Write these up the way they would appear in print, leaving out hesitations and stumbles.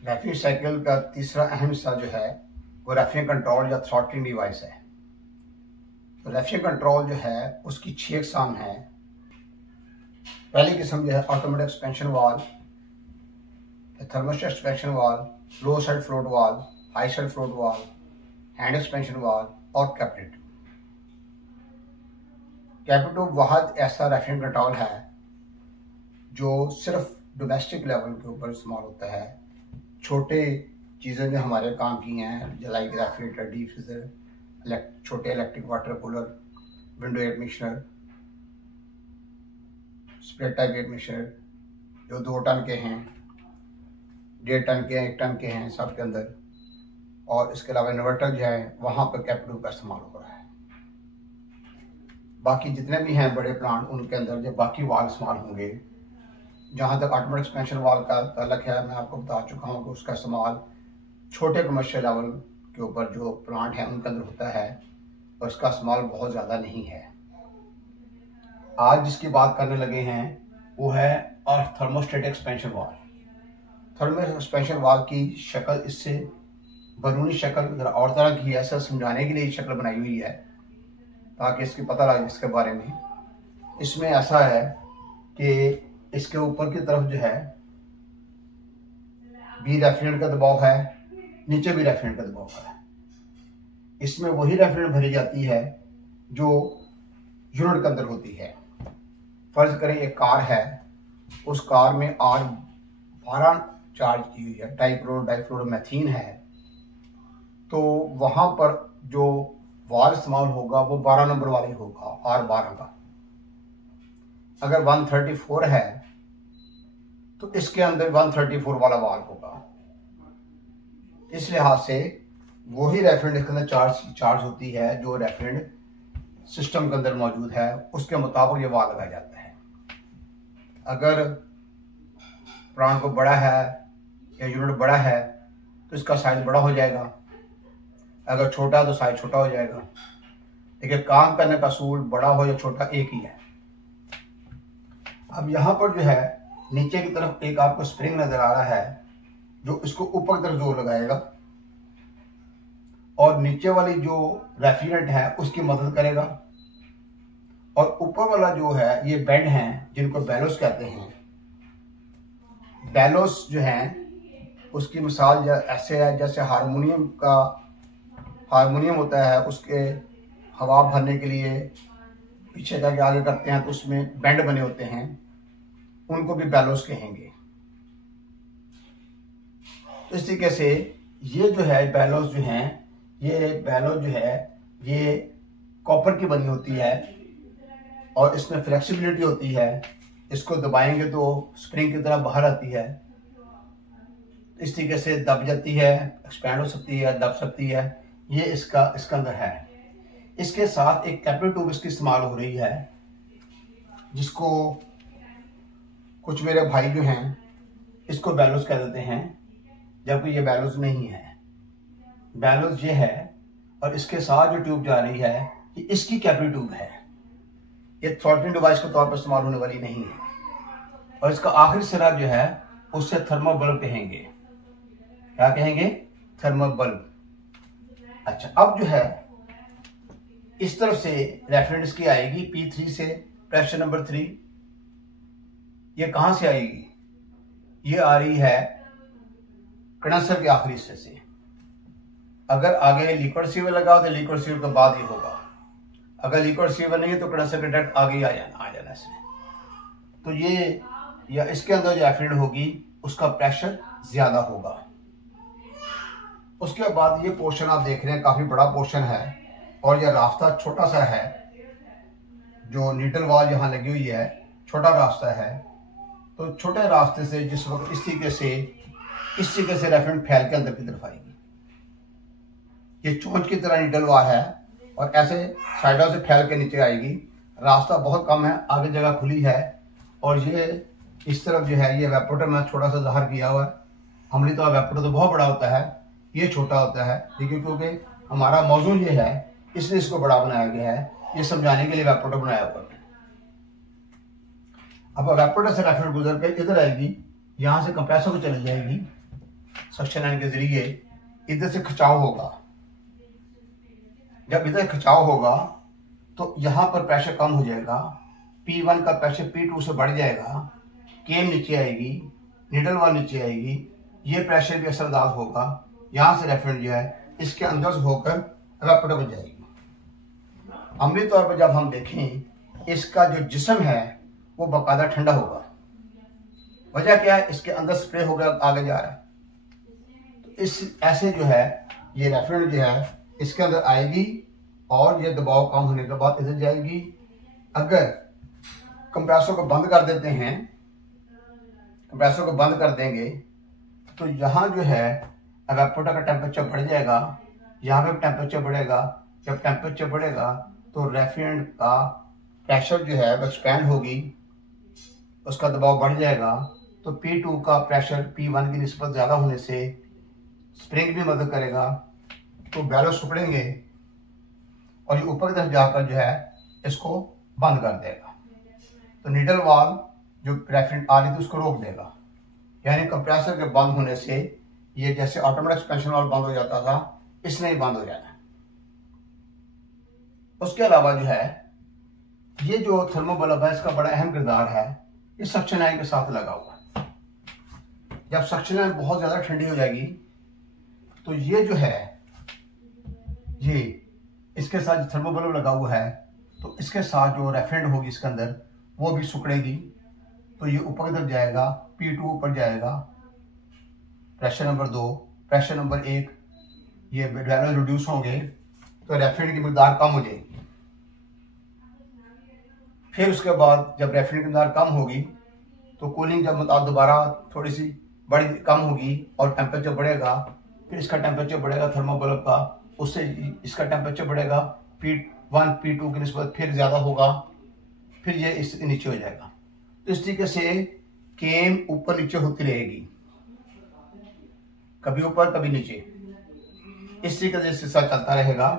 Refrigerator cycle का तीसरा अहम हिस्सा जो है वो रेफ्रिजरेटर कंट्रोल या थ्रॉटलिंग डिवाइस है। तो रेफ्रिजरेटर कंट्रोल जो है उसकी 6 अक़साम है। पहली किस्म जो है automatic expansion valve, thermostat expansion valve, low side float valve, high side float valve, hand expansion valve और कैपेसिटर। कैपेसिटर वाहद ऐसा रेफ्रिजरेटर कंट्रोल है जो सिर्फ डोमेस्टिक लेवल के ऊपर इस्तेमाल होता है। छोटे चीज़ें जो हमारे काम की हैं लाइक रेफ्रिजरेटर, डीप फ्रीजर, छोटे electric water cooler, window air conditioner, split type air conditioner जो 2 टन के हैं, 1.5 टन के हैं, 1 टन के हैं सब के अंदर, और इसके अलावा इन्वर्टर जो है वहाँ पर कैपेसिटर का इस्तेमाल हो रहा है। बाकी जितने भी हैं बड़े प्लांट उनके अंदर जो बाकी वाल्व इस्तेमाल होंगे। जहाँ तक ऑटोमेटिक एक्सपेंशन वाल्व का ताल्लुक है, मैं आपको बता चुका हूँ कि उसका इस्तेमाल छोटे कमर्शियल लेवल के ऊपर जो प्लांट हैं उनके अंदर होता है और इसका इस्तेमाल बहुत ज़्यादा नहीं है। आज जिसकी बात करने लगे हैं वो है और thermostat expansion valve. Thermostat expansion valve की शक्ल इससे बैरूनी शक्ल ज़रा और तरह की है। ऐसा समझाने के लिए शक्ल बनाई हुई है ताकि इसकी पता लगे इसके बारे में। इसमें ऐसा है कि इसके ऊपर की तरफ जो है भी रेफ्रिजरेटर का दबाव है, नीचे भी रेफ्रिजरेटर का दबाव है। इसमें वही रेफ्रिजरेटर भरी जाती है जो यूनिट के अंदर होती है। फर्ज करें एक कार है, उस कार में R12 चार्ज की हुई है, डाइफ्लोरोमेथीन है, तो वहां पर जो वाल्व इस्तेमाल होगा वो 12 नंबर वाली होगा, R12 का। अगर 134 है तो इसके अंदर 134 वाला वाल्व होगा। इस लिहाज से वही रेफ्रिजरेटर के अंदर चार्ज होती है जो रेफ्रिजरेटर सिस्टम के अंदर मौजूद है, उसके मुताबिक ये वाल्व लगाया जाता है। अगर प्लांट को बड़ा है या यूनिट बड़ा है तो इसका साइज बड़ा हो जाएगा, अगर छोटा तो साइज छोटा हो जाएगा। लेकिन काम करने का असूल बड़ा हो या छोटा एक ही है। अब यहाँ पर जो है नीचे की तरफ एक आपको स्प्रिंग नजर आ रहा है जो इसको ऊपर की तरफ जोर लगाएगा और नीचे वाली जो रेफ्रिजरेंट है उसकी मदद करेगा, और ऊपर वाला जो है ये बेंड हैं जिनको बेलोस कहते हैं। बेलोस जो है उसकी मिसाल ऐसे है जैसे हारमोनियम होता है, उसके हवा भरने के लिए पीछे जाके आगे करते हैं तो उसमें बेंड बने होते हैं, उनको भी बेलोस कहेंगे। तो इस तरीके से ये जो है बेलोस जो है ये कॉपर की बनी होती है और इसमें फ्लेक्सिबिलिटी होती है। इसको दबाएंगे तो स्प्रिंग की तरह बाहर आती है, इस तरीके से दब जाती है, एक्सपैंड हो सकती है, दब सकती है। ये इसका अंदर है। इसके साथ एक कैपिटल ट्यूब इसकी इस्तेमाल हो रही है जिसको कुछ मेरे भाई जो हैं इसको बेलोस कह देते हैं, जबकि ये बेलोस नहीं है। बेलोस ये है और इसके साथ जो ट्यूब जा रही है ये इसकी कैपिटल ट्यूब है। ये थ्रॉटलिंग डिवाइस के तौर पर इस्तेमाल होने वाली नहीं है। और इसका आखिरी सिरा जो है उससे थर्मल बल्ब कहेंगे। क्या कहेंगे? Thermal bulb. अच्छा, अब जो है इस तरफ से रेफरेंस की आएगी P3 से, प्रेशर नंबर 3। ये कहां से आएगी? ये आ रही है कंडेंसर के आखिरी हिस्से से। अगर आगे लिक्विड सीवर लगा हो तो लिक्विड सीवर के बाद ही होगा, अगर लिक्विड सीवर नहीं है तो कंडेंसर के डायरेक्ट आगे ही आ जाना इसमें। तो ये या इसके अंदर जो रेफ्रिजरेटर होगी उसका प्रेशर ज्यादा होगा। उसके बाद ये पोर्शन आप देख रहे हैं काफी बड़ा पोर्शन है और यह रास्ता छोटा सा है, जो नीडल वाल यहाँ लगी हुई है, छोटा रास्ता है। तो छोटे रास्ते से जिस वक्त इस तरीके से रेफ्रिजरेटर फैल के अंदर की तरफ आएगी। ये चोंच की तरह नीडल वाल है और ऐसे साइडों से फैल के नीचे आएगी। रास्ता बहुत कम है, आगे जगह खुली है। और ये इस तरफ जो है ये एवापोरेटर में थोड़ा सा ज़ाहिर किया हुआ है। हमने तो एवापोरेटर तो बहुत बड़ा होता है, ये छोटा होता है, ठीक है, क्योंकि हमारा मौजू ये है इसलिए इसको बड़ा बनाया गया है, ये समझाने के लिए एवापोरेटर बनाया हुआ है। अब एवापोरेटर से रेफ्रिजरेटर गुजर के इधर आएगी, यहाँ से कंप्रेसर को चली जाएगी सक्शन लाइन के जरिए इधर से खिंचाव होगा। जब इधर खिंचाव होगा तो यहाँ पर प्रेशर कम हो जाएगा, P1 का प्रेशर P2 से बढ़ जाएगा, केम नीचे आएगी, नीडल वाल नीचे आएगी, ये प्रेशर भी असरदार होगा। यहाँ से रेफ्रिजरेंट जो है इसके अंदर से होकर इवेपोरेट हो जाएगी। अमली तौर पर जब हम देखें, इसका जो जिस्म है वो बाकायदा ठंडा होगा। वजह क्या है? इसके अंदर स्प्रे होकर आगे जा रहा है। तो इस ऐसे जो है ये रेफ्रिजरेंट जो है इसके अंदर आएगी और ये दबाव कम होने के बाद इधर जाएगी। अगर कंप्रेसर को बंद कर देते हैं, कंप्रेसर को बंद कर देंगे तो यहाँ जो है इवेपोरेटर का टेम्परेचर बढ़ जाएगा, यहाँ पे टेम्परेचर बढ़ेगा। जब टेम्परेचर बढ़ेगा तो रेफ्रिजरेंट का प्रेशर जो है वो एक्सपेंड होगी, उसका दबाव बढ़ जाएगा। तो P2 का प्रेशर P1 की निस्बत ज़्यादा होने से स्प्रिंग भी मदद करेगा, तो बैलो सुखड़ेंगे और ये ऊपर की तरफ जाकर जो है इसको बंद कर देगा। तो नीडल वाल जो रेफ्रिजरेंट आ रही थी उसको रोक देगा। यानी कंप्रेसर के बंद होने से ये जैसे ऑटोमेटिक एक्सपेंशन वाल्व बंद हो जाता था, इसने ही बंद हो जाना। उसके अलावा जो है ये जो थर्मोबल्ब है इसका बड़ा अहम किरदार है। ये सक्शन लाइन के साथ लगा हुआ है। जब सक्शन लाइन बहुत ज्यादा ठंडी हो जाएगी तो ये जो है ये इसके साथ थर्मोबल्ब लगा हुआ है, तो इसके साथ जो रेफ्रिजरेंट होगी इसके अंदर वो भी सुखड़ेगी। तो ये ऊपर की तरफ जाएगा, P2 ऊपर जाएगा, प्रेशर नंबर 2, प्रेशर नंबर 1, ये वैल्यू रिड्यूस होंगे तो रेफ्रिजरेंट की मिकदार कम हो जाएगी। फिर उसके बाद जब रेफ्रिजरेंट की मिकदार कम होगी तो कूलिंग जब दोबारा थोड़ी सी बड़ी कम होगी और टेम्परेचर बढ़ेगा, फिर इसका टेम्परेचर बढ़ेगा थर्मोबल्ब का, उससे इसका टेम्परेचर बढ़ेगा, P1 P2 की निस्बत फिर ज़्यादा होगा, फिर ये इस नीचे हो जाएगा। तो इस तरीके से केम ऊपर नीचे होती रहेगी, कभी ऊपर कभी नीचे, इस तरीके से सिलसिला चलता रहेगा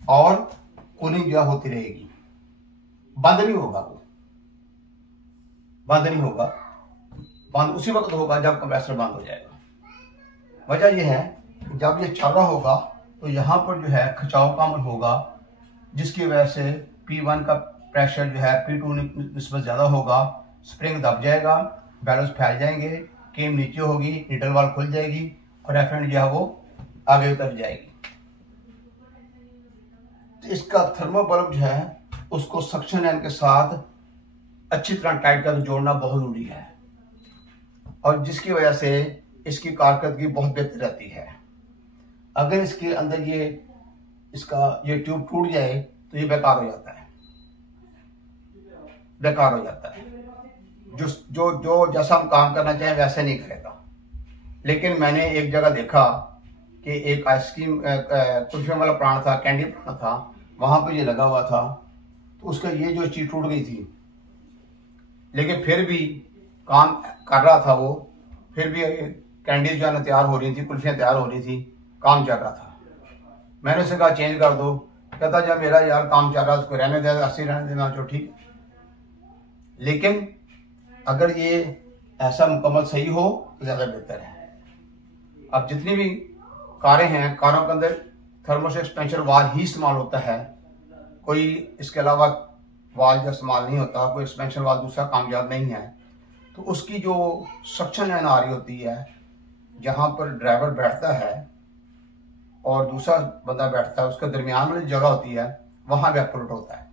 और कूलिंग जो होती रहेगी। बंद नहीं होगा, वो बंद नहीं होगा, बंद उसी वक्त होगा जब कंप्रेसर बंद हो जाएगा। वजह यह है जब ये चल रहा होगा तो यहाँ पर जो है खिंचाव कम होगा, जिसकी वजह से P1 का प्रेशर जो है P2 निस्बत ज़्यादा होगा, स्प्रिंग दब जाएगा, बैलन्स फैल जाएंगे, केम नीचे होगी, नीडल वाल खुल जाएगी और रेफ्रिजरेंट जो है वो आगे की तरफ जाएगी। तो इसका थर्मोबल्ब जो है उसको सक्शन लाइन के साथ अच्छी तरह टाइट कर जोड़ना बहुत जरूरी है, और जिसकी वजह से इसकी कारकर्दगी बहुत बेहतर रहती है। अगर इसके अंदर इसका ये ट्यूब टूट जाए तो ये बेकार हो जाता है, बेकार हो जाता है। जो जैसा हम काम करना चाहें वैसे नहीं करेगा। लेकिन मैंने एक जगह देखा कि एक आइसक्रीम कुल्फियों वाला प्लांट था, कैंडी प्लांट था, वहां पर ये लगा हुआ था, तो उसका ये जो चीज टूट गई थी, लेकिन फिर भी काम कर रहा था वो, फिर भी कैंडीज जो है तैयार हो रही थी, कुल्फियाँ तैयार हो रही थी, काम चल रहा था। मैंने उसे कहा चेंज कर दो, कहता जब मेरा यार काम चल रहा है उसको रहने दे, अस्सी रहने देना जो ठीक। लेकिन अगर ये ऐसा मुकम्मल सही हो तो ज़्यादा बेहतर है। अब जितनी भी कारें हैं, कारों के अंदर थर्मोस्टेट एक्सपेंशन वाल ही इस्तेमाल होता है, कोई इसके अलावा वाल जो इस्तेमाल नहीं होता, कोई एक्सपेंशन वाल दूसरा कामयाब नहीं है। तो उसकी जो सक्शन लाइन आ रही होती है, जहाँ पर ड्राइवर बैठता है और दूसरा बंदा बैठता है, उसके दरमियान वाली जगह होती है, वहाँ इवेपोरेट होता है।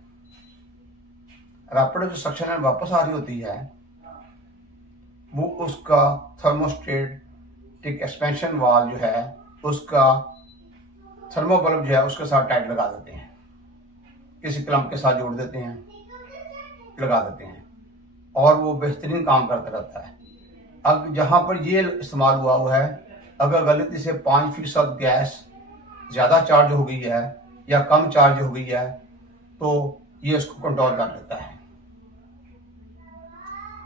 इवेपोरेट जो सक्शन लाइन वापस आ रही होती है वो उसका थर्मोस्टेटिक एक्सपेंशन वाल जो है उसका थर्मोबल्ब जो है उसके साथ टाइट लगा देते हैं, किसी क्लम्प के साथ जोड़ देते हैं, लगा देते हैं, और वो बेहतरीन काम करता रहता है। अब जहाँ पर ये इस्तेमाल हुआ है, अगर गलती से 5% गैस ज़्यादा चार्ज हो गई है या कम चार्ज हो गई है तो ये उसको कंट्रोल कर लेता है।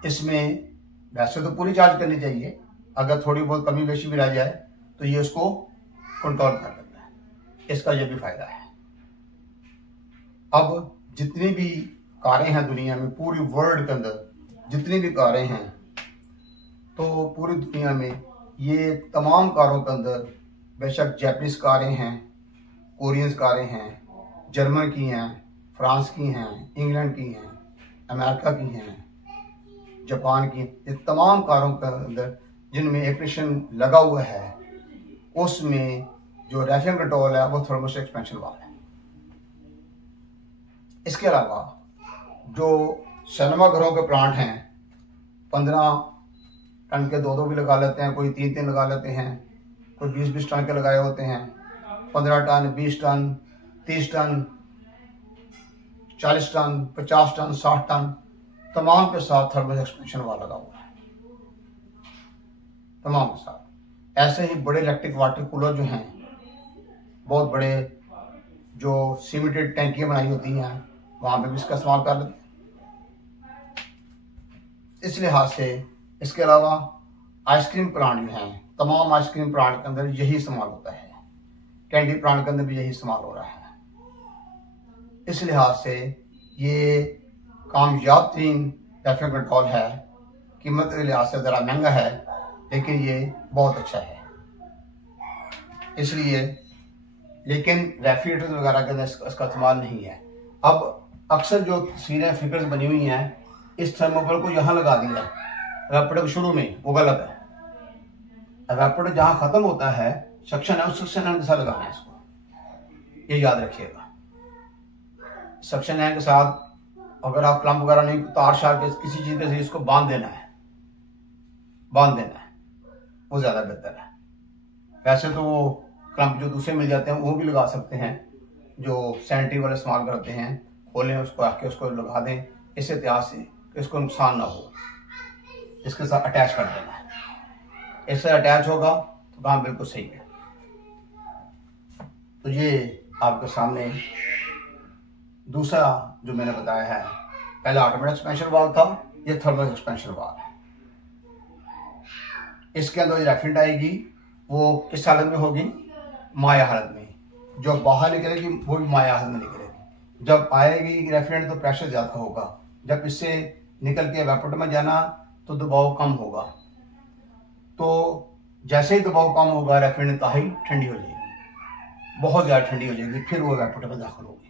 इसमें वैसे तो पूरी चार्ज करनी चाहिए, अगर थोड़ी बहुत कमी बेशी भी रह जाए तो ये उसको कंट्रोल कर लेता है। इसका ये भी फायदा है। अब जितनी भी कारें हैं दुनिया में, पूरी वर्ल्ड के अंदर जितनी भी कारें हैं, तो पूरी दुनिया में ये तमाम कारों के अंदर बेशक जापानीज कारें हैं, कोरियंस कारें हैं, जर्मन की हैं, फ्रांस की हैं, इंग्लैंड की हैं, अमेरिका की हैं, जापान की, ये तमाम कारों के अंदर जिनमें एक्सपेंशन लगा हुआ है उसमें जो रेफिंग कंट्रोल है वो थर्मोस्टेट एक्सपेंशन वाला है। इसके अलावा जो सिनेमा घरों के प्लांट हैं 15 टन के 2-2 भी लगा लेते हैं, कोई 3-3 लगा लेते हैं, कोई 20-20 टन के लगाए होते हैं, 15 ton, 20 ton, 30 ton, 40 ton, 50 ton, 60 ton, तमाम के साथ थर्मल एक्सपेंशन वाला लगा हुआ है, तमाम के साथ। ऐसे ही बड़े इलेक्ट्रिक वाटर कूलर जो हैं, बहुत बड़े जो सीमेंटेड टैंकियाँ बनाई होती हैं, वहाँ पे भी इसका इस्तेमाल कर लेते हैं। इस लिहाज से इसके अलावा आइसक्रीम प्लांट जो हैं, तमाम आइसक्रीम प्लांट के अंदर यही इस्तेमाल होता है, कैंडी प्लांट के अंदर भी यही इस्तेमाल हो रहा है। इस लिहाज से ये कामयाब तरीन रेफिंग कंट्रोल है, कीमत के लिहाज से ज़रा महंगा है लेकिन ये बहुत अच्छा है। इसलिए लेकिन रेफ्रिजरेटर वगैरह के अंदर इसका इस्तेमाल नहीं है। अब अक्सर जो तस्वीरें फिगर्स बनी हुई हैं इस थर्मोकोल को यहाँ लगा दिया है एवापोरेटर के शुरू में, वो गलत है। एवापोरेटर जहाँ खत्म होता है सक्शन है, उस सक्शन हैंड के साथ लगाना है इसको, ये याद रखिएगा। सक्शन हैंड के साथ अगर आप क्लम्प वगैरह नहीं, तार शार के किसी चीज के जरिए इसको बांध देना है, वो ज्यादा बेहतर है। वैसे तो वो क्लम्प जो दूसरे मिल जाते हैं वो भी लगा सकते हैं, जो सैनिटरी वाले इस्तेमाल करते हैं, खोलें उसको, आके उसको लगा दें, इस एहतियात से कि इसको नुकसान ना हो, इसके साथ अटैच कर देना है। इससे अटैच होगा तो काम बिल्कुल सही है। तो ये आपके सामने दूसरा जो मैंने बताया है, पहला ऑटोमेटिक एक्सपेंशन वाल्व था, ये थर्मल एक्सपेंशन वाल्व है। इसके अंदर रेफ्रिजरेंट आएगी, वो किस हालत में होगी? माया हालत में। जो बाहर निकलेगी वो भी माया हालत में निकलेगी। जब आएगी रेफ्रिजरेंट तो प्रेशर ज़्यादा होगा, जब इससे निकल के एवापोरेटर में जाना तो दबाव कम होगा। तो जैसे ही दबाव कम होगा रेफ्रिजरेंट इंतहाई ठंडी हो जाएगी, बहुत ज़्यादा ठंडी हो जाएगी, फिर वो एवापोरेटर में दाखिल होगी।